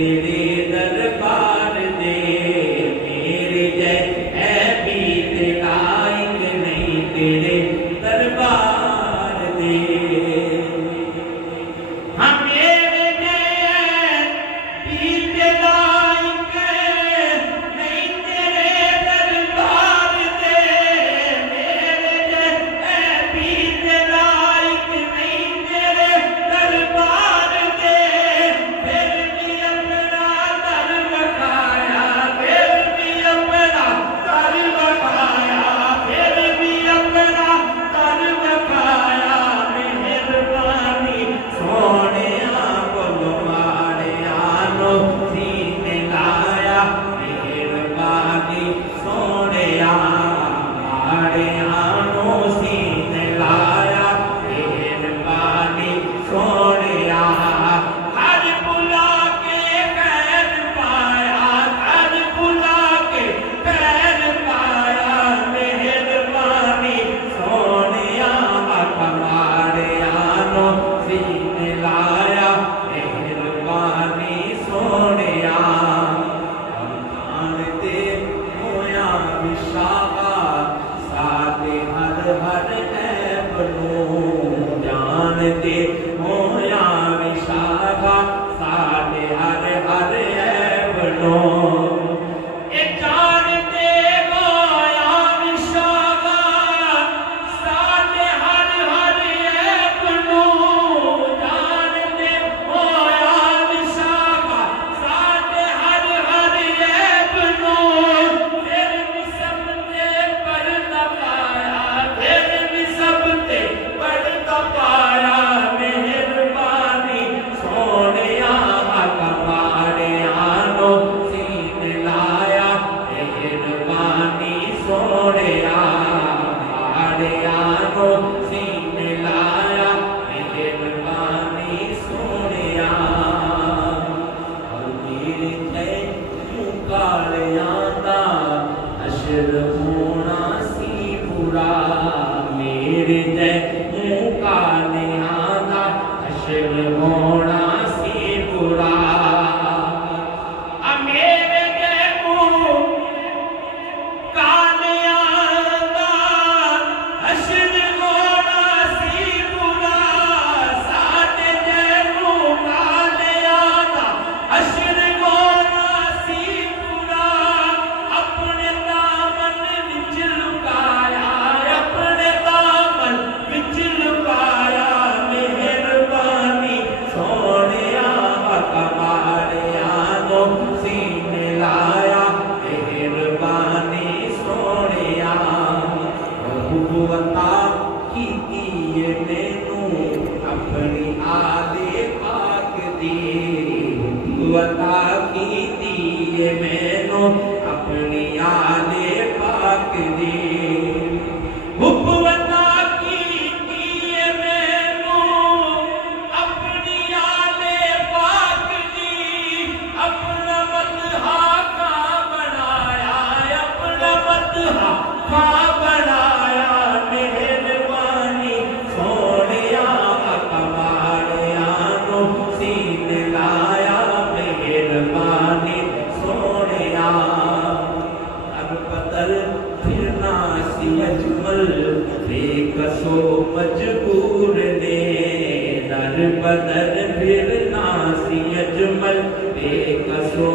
तेरे दरबार दे मेरे जय है बीत लायक नहीं तेरे दरबार दे। हम मेरे जय बीत लायक नहीं तेरे दरबार दे मेरे जय है बीत लायक नहीं तेरे दरबार दे। फिर भी अपना दर बखाया फिर भी अपना दर बखाया फिर भी अपना दर बखाया मेहरबानी सोने बोलो मारे आनो सीने लाया मेहरबानी सोने मारे आनो सीने लाया मेहरबानी सोने हर बुला के खैर पाया हर बुला के खैर पाया मेहरबानी सोने हमारे आनो सीने लाया मेहरबानी सोने जानते होया विशाखा साथे हर हर ऐब नूं जानते होया विशाखा साथे हर हर ऐब नूं ए जानते होया विशाखा साथे हर हर ऐब नूं जानते होया विशाखा साथे हर हर ऐब नूं फिर भी सबते पर्दा पाया फिर भी सबते पर्दा पाया मेहरबानी सोने हमारे आनो सीने लाया मेहरबानी सोने हमारे आनो सीने लाया मेहरबानी सोने और मेरे जय यूं कालियादा अशर होना सी बुरा मेरे जय यूं कालियादा अशर होना सी बुरा मेरे जय यूं कालियादा अशर होना सी बुरा साथे जय यूं कालियादा अशर होना सी बुरा अपने दामन विच लुकाया अपने दामन विच लुकाया मेहरबानी सोने हमारे आनो सीने लाया मेहरबानी सोने बहुवता की मैनू अपनी आदे पाक दी बहुवता की मैनू अपनी आदे पाक दी बहुवता की मैनू अपनी आदे पाक दी अपना मदहा का बनाया अपना मदहा का बनाया मेहरबानी सोने हमारे आनो सीने लाया मेहरबानी सोने अब बदल फिरना सी अजमल बेकसो मजबूर ने दर बदल फिरना सी अजमल बेकसो